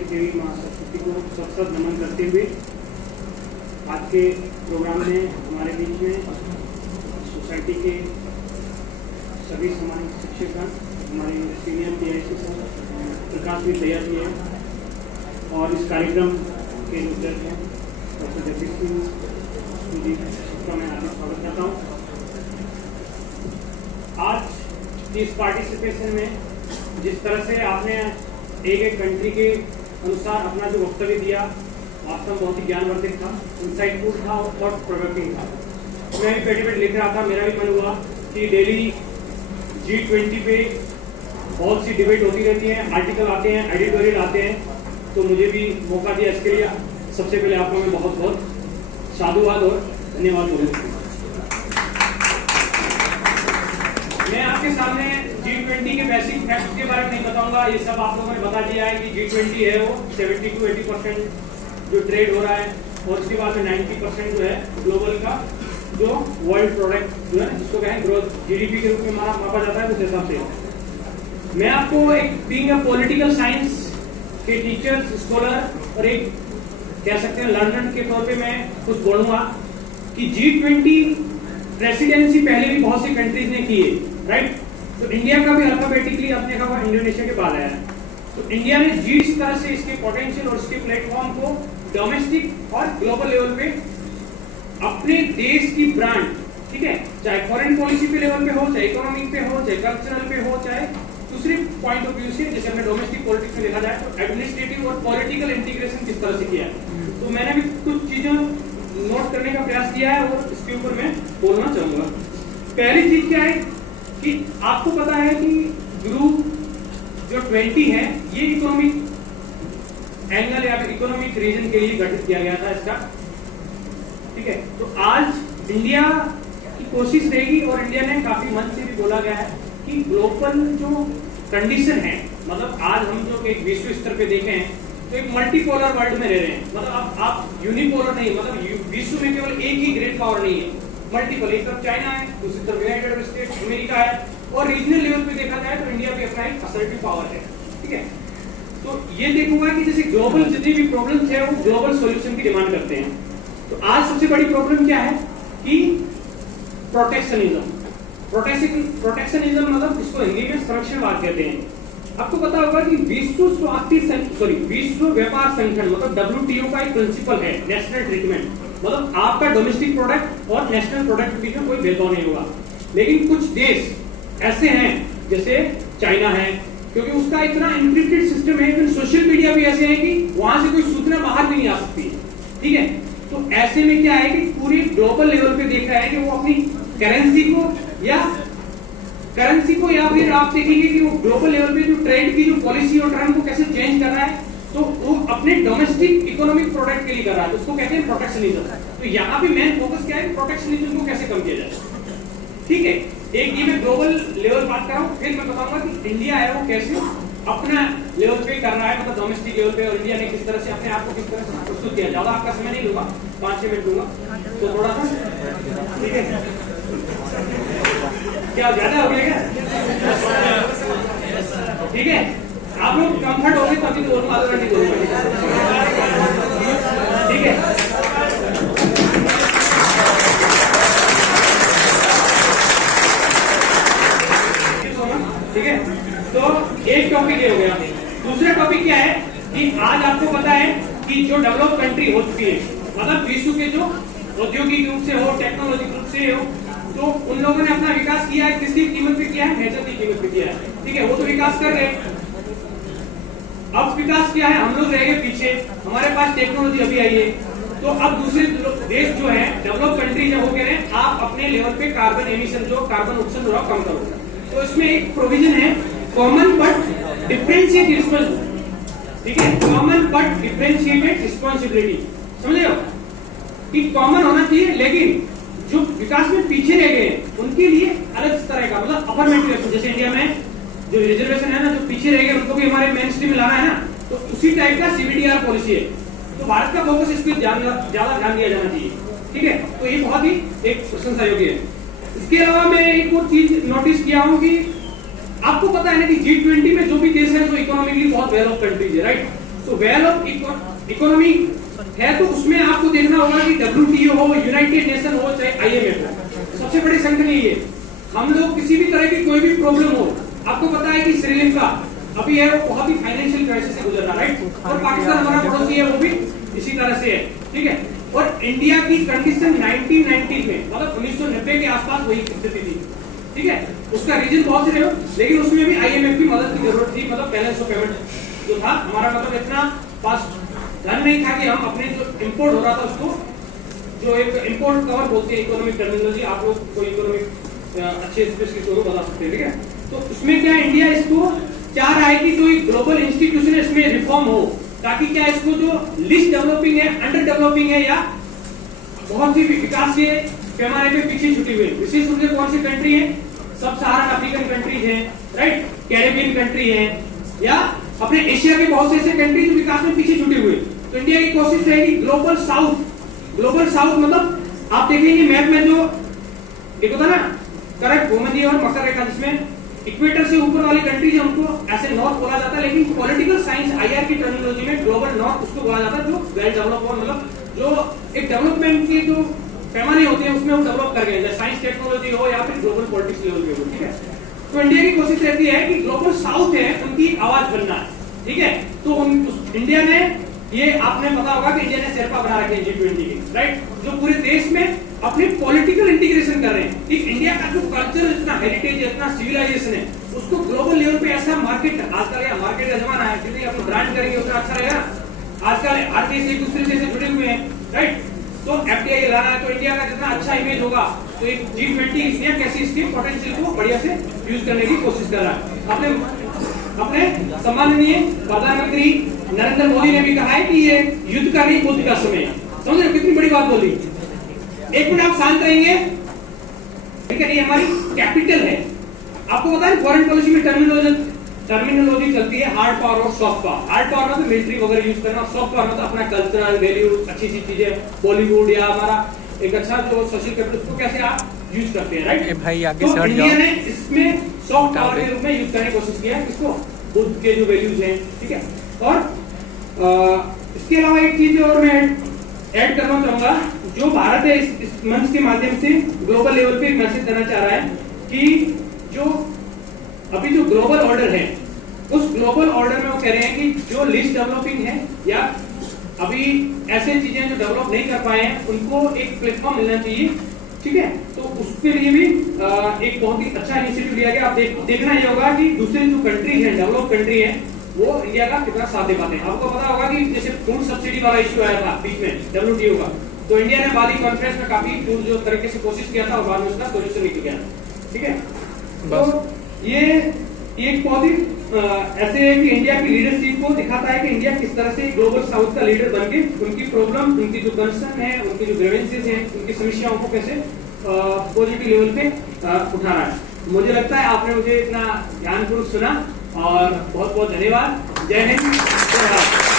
की देवी माँ सरस्वती को सत नमन करते हुए आज के प्रोग्राम में हमारे बीच में सोसाइटी के सभी सामाजिक शिक्षकगण, हमारे सीनियर PIC प्रकाश भी तैयार किए हैं और इस कार्यक्रम के जो जज हैं डॉक्टर जगदीश सिंह जी का मैं आपका स्वागत करता हूँ। आज इस पार्टिसिपेशन में जिस तरह से आपने एक कंट्री के अनुसार अपना जो वक्तव्य दिया वास्तव में बहुत ही ज्ञानवर्धक था, इंसाइटफुल था और प्रोडक्टिव था। मैं भी पेटी लिख रहा था, मेरा भी मन हुआ कि डेली G20 पे बहुत सी डिबेट होती रहती है, आर्टिकल आते हैं, एडिटोरियल आते हैं, तो मुझे भी मौका दिया इसके लिए सबसे पहले आपको मैं बहुत बहुत साधुवाद और धन्यवाद बोलूँगा। मैं आपके सामने G20 के बेसिक फैक्ट्स के बारे में नहीं बताऊंगा, ये सब आप लोगों ने बता दिया है कि G20 है वो 70 to 80% जो ट्रेड हो रहा है और उसके बाद में 90% जो है ग्लोबल का जो वर्ल्ड प्रोडक्ट जो है जिसको कहें ग्रोथ GDP के रूप में मापा जाता है, उस हिसाब से मैं आपको एक बीइंग अ पॉलिटिकल साइंस के टीचर स्कॉलर और एक कह सकते हैं लर्नर के तौर पे मैं कुछ बोलूंगा कि G20 प्रेसिडेंसी पहले भी बहुत सी कंट्रीज ने की है, राइट। तो इंडिया का भी अल्फाबेटिकली आपने कहा इंडोनेशिया के बाद आया है। तो इंडिया ने जिस तरह से इसके पोटेंशियल और इसके प्लेटफॉर्म को डोमेस्टिक और ग्लोबल लेवल पे अपने देश की ब्रांड, ठीक है, चाहे फॉरेन पॉलिसी पे लेवल पे हो, चाहे इकोनॉमिक पे हो, चाहे कल्चरल पे हो, चाहे दूसरे पॉइंट ऑफ व्यू से जैसे हमने डोमेस्टिक पॉलिटिक्स में देखा जाए तो एडमिनिस्ट्रेटिव और पॉलिटिकल इंटीग्रेशन किस तरह से किया है। तो मैंने भी कुछ चीजें नोट करने का प्रयास किया है और इसके ऊपर मैं बोलना चाहूंगा। पहली चीज क्या है कि आपको पता है कि ग्रुप जो 20 है ये इकोनॉमिक एंगल या इकोनॉमिक रीजन के लिए गठित किया गया था इसका, ठीक है। तो आज इंडिया की कोशिश रहेगी और इंडिया ने काफी मंच से भी बोला गया है कि ग्लोबल जो कंडीशन है, मतलब आज हम जो एक विश्व स्तर पे देखें तो एक मल्टीपोलर वर्ल्ड में रह रहे हैं, मतलब आप यूनिपोलर नहीं, मतलब विश्व में केवल एक ही ग्रेट पावर नहीं है, मल्टीपल, एक तरफ चाइना है, दूसरी तरफ यूनाइटेड स्टेट्स अमेरिका है और रीजनल लेवल पे देखा जाए तो इंडिया भी अपना एक असर्टिव पावर है, ठीक है। तो ये देखूंगा कि जैसे ग्लोबल जितनी भी प्रॉब्लम्स है वो ग्लोबल सॉल्यूशन की डिमांड करते हैं। तो आज सबसे बड़ी प्रॉब्लम क्या है कि प्रोटेक्शनिज्म मतलब इसको हिंदी में संरक्षणवाद कहते हैं। आपको पता होगा कि विश्व व्यापार संगठन मतलब WTO का एक प्रिंसिपल है नेशनल ट्रीटमेंट, मतलब आपका डोमेस्टिक प्रोडक्ट और नेशनल प्रोडक्ट के बीच में कोई भेदभाव नहीं होगा। लेकिन कुछ देश ऐसे हैं जैसे चाइना है, क्योंकि उसका इतना इंक्रिप्टेड सिस्टम है, फिर सोशल मीडिया भी ऐसे है कि वहां से कोई सूचना बाहर भी नहीं आ सकती, ठीक है। तो ऐसे में क्या है कि पूरी ग्लोबल लेवल पे देख रहा है कि वो अपनी करेंसी को या फिर आप देखेंगे कि वो ग्लोबल लेवल पे जो ट्रेड की जो पॉलिसी और टर्म को कैसे चेंज कर रहा है, तो वो अपने डोमेस्टिक इकोनॉमिक प्रोडक्ट के लिए कर रहा है, तो उसको कहते हैं प्रोटेक्शनिज्म। तो यहाँ पे मेन फोकस क्या है, प्रोटेक्शनिज्म को कैसे कम किया जाए, ठीक है। एक ये मैं ग्लोबल लेवल बात कर रहा हूँ, फिर मैं बताऊंगा कि इंडिया है वो कैसे अपना लेवल पे कर रहा है, मतलब डोमेस्टिक लेवल पे, और इंडिया ने किस तरह से अपने आप को किस तरह से प्रस्तुत किया। ज्यादा आपका समय नहीं लूंगा, 5-6 मिनट लूंगा, तो थोड़ा सा, ठीक है। क्या ज्यादा हो गया क्या? ठीक है, आप लोग कंफर्ट हो गए तो अभी दोनों आधा घंटे बोलूंगा, ठीक है। ठीक है, तो एक टॉपिक ये हो गया। दूसरा टॉपिक क्या है कि आज आपको पता है कि जो डेवलप कंट्री हो चुकी है, मतलब विश्व के जो औद्योगिक रूप से हो, टेक्नोलॉजिक रूप से हो, तो उन लोगों ने अपना विकास किया है, किसकी कीमत पे किया है, नेचर की कीमत पे किया है, ठीक है। वो तो विकास कर रहे हैं। अब विकास क्या है, हम लोग रह गए पीछे, हमारे पास टेक्नोलॉजी अभी आई है, तो अब दूसरे देश जो है डेवलप कंट्री जब वो कह रहे हैं आप अपने लेवल पे कार्बन एमिशन जो कार्बन उत्सर्जन हो रहा कम करो, तो इसमें एक प्रोविजन है कॉमन बट डिफरेंशिएटेड रिस्पांसिबिलिटी, ठीक है, कॉमन बट डिफरेंशिएटेड रिस्पांसिबिलिटी, समझे हो कि कॉमन होना चाहिए, लेकिन जो विकास में पीछे रह गए उनके लिए अलग तरह का, मतलब अफर्मेटिव एक्शन, जैसे इंडिया में जो रिजर्वेशन है ना, जो पीछे रह गए उनको भी हमारे मेन स्ट्रीम में लाना है ना, तो उसी टाइप का CBDR पॉलिसी है। तो भारत का फोकस इस पर ज्यादा ध्यान दिया जाना चाहिए, ठीक है। तो ये बहुत ही एक प्रशंसा योग्य है। इसके अलावा मैं एक और चीज नोटिस किया हूं कि आपको पता है ना कि G20 में जो भी देश है जो इकोनॉमिकली बहुत डेवलप कंट्रीज है, right, so well of economy है तो उसमें आपको देखना होगा कि WTO हो, यूनाइटेड नेशन हो, चाहे IMF हो, सबसे बड़ी संगठन ये है। हम लोग किसी भी तरह की कोई भी प्रॉब्लम हो, आपको पता है कि श्रीलंका अभी है वो बहुत ही फाइनेंशियल क्राइसिस से गुजर रहा है, राइट? और पाकिस्तान हमारा पड़ोसी है, वो भी इसी तरह से है, ठीक है। और इंडिया की कंडीशन 1990 में मतलब 1990 के आसपास वही स्थिति थी, ठीक है। उसका रीजन बहुत से रहे, लेकिन उसमें भी IMF की मदद की जरूरत थी। मतलब बैलेंस ऑफ पेमेंट जो था हमारा, मतलब इतना पास धन नहीं था कि हम अपने जो इंपोर्ट हो रहा था उसको, जो एक इंपोर्ट कवर बोलते हैं इकोनॉमिक टर्मिनोलॉजी, आप लोग को इकोनॉमिक अच्छे स्पेशलिस्ट को बता सकते हैं, ठीक है। तो उसमें क्या इंडिया इसको चाह रहा है कि जो एक ग्लोबल इंस्टीट्यूशन है इसमें रिफॉर्म हो, ताकि क्या इसको जो लिस्ट डेवलपिंग है, अंडर डेवलपिंग है या बहुत सी विकासशील पैमाने पे पीछे छुटी हुई, विशेष रूप से कौन सी कंट्री है, सब सहारन अफ्रीकन कंट्रीज हैं, राइट, कैरेबियन कंट्री है, या अपने एशिया के बहुत से ऐसे कंट्री जो विकास में पीछे छुटे हुए। तो इंडिया की कोशिश रहेगी ग्लोबल साउथ मतलब आप देखेंगे मैप में जो एक होता ना करेक्ट भूमध्य और मकर रेखा, जिसमें इक्वेटर से ऊपर वाली कंट्रीज है उनको ऐसे नॉर्थ बोला जाता है, लेकिन पॉलिटिकल साइंस IR की टर्मिनोलॉजी में ग्लोबल नॉर्थ उसको बोला जाता है, जो वेल डेवलप और मतलब जो एक डेवलपमेंट के जो पैमाने होते हैं उसमें वो डेवलप कर गए, साइंस टेक्नोलॉजी हो या फिर ग्लोबल पॉलिटिक्स लेवल पे हो, ठीक है। तो इंडिया की कोशिश रहती है कि ग्लोबल साउथ है उनकी आवाज बनना है, ठीक है। तो इंडिया ने ये आपने पता होगा कि इंडिया ने शेरपा बना रखे हैं G20 के, राइट, जो पूरे देश में अपने पॉलिटिकल इंटीग्रेशन कर रहे हैं। कि इंडिया का जो कल्चर, इतना हेरिटेज, इतना सिविलाइजेशन है, उसको ग्लोबल लेवल पे ऐसा मार्केट, आजकल या मार्केट का जमाना है, जितनी अपनी ब्रांड करेंगे उतना अच्छा रहेगा। आजकल हर देश एक दूसरे से जुड़े हुए हैं, राइट। तो FDI लाना है तो इंडिया का जितना अच्छा इमेज होगा, तो एक G20 इंडिया कैसे इसके पोटेंशियल को बढ़िया से यूज करने की कोशिश कर रहा है। अपने सम्माननीय प्रधानमंत्री नरेंद्र मोदी ने भी कहा है कि ये युद्ध का नहीं बुद्ध का समय है। समझ रहे कितनी बड़ी बात बोली। एक मिनट आप शांत रहेंगे, ठीक है। ये हमारी कैपिटल है। आपको पता है फॉरेन पॉलिसी में टर्मिनोलॉजी चलती है हार्ड पावर और सॉफ्ट पावर। हार्ड पावर मतलब मिलिट्री वगैरह यूज करना, सॉफ्ट पावर मतलब अपना कल्चरल वैल्यूज, अच्छी सी चीजें, बॉलीवुड या हमारा एक अच्छा जो सोशल कैपिटल, उसको कैसे आप यूज करते हैं, राइट। भाई आगे तो सर इंडिया जाओ। ने इसमें सॉफ्ट पावर के रूप में यूज करने की कोशिश किया है इसको, बुद्ध के जो वैल्यूज हैं, ठीक है। और इसके अलावा एक चीज और मैं ऐड करना चाहूंगा, जो भारत है इस मंच के माध्यम से ग्लोबल लेवल पे एक मैसेज देना चाह रहा है कि जो अभी जो ग्लोबल ऑर्डर है, उस ग्लोबल ऑर्डर में वो कह रहे हैं कि जो लिस्ट डेवलपिंग है या अभी ऐसे चीजें जो डेवलप नहीं कर पाए हैं उनको एक प्लेटफॉर्म मिलना चाहिए, ठीक है। तो उसके लिए भी एक बहुत ही अच्छा इनिशिएटिव लिया गया। आप देखना ये होगा कि दूसरे जो कंट्री है, डेवलप कंट्री है, वो इंडिया का कितना साथ दे पाते हैं। आपको पता होगा कि जैसे फूड सब्सिडी वाला इश्यू आया था बीच में WTO का, तो इंडिया ने बाली कॉन्फ्रेंस में काफी जो तरीके से कोशिश किया था और बाद में उसका सोल्यूशन निकल गया, ठीक है। तो ये एक बहुत ही ऐसे है कि इंडिया की लीडरशिप को दिखाता है कि इंडिया किस तरह से ग्लोबल साउथ का लीडर बन के उनकी प्रॉब्लम, उनकी जो कंसर्न है, उनकी जो ग्रीवेंसेस हैं, उनकी समस्याओं को कैसे पॉजिटिव लेवल पे उठा रहा है। मुझे लगता है आपने मुझे इतना ध्यानपूर्वक सुना और बहुत बहुत धन्यवाद। जय हिंद, जय भारत।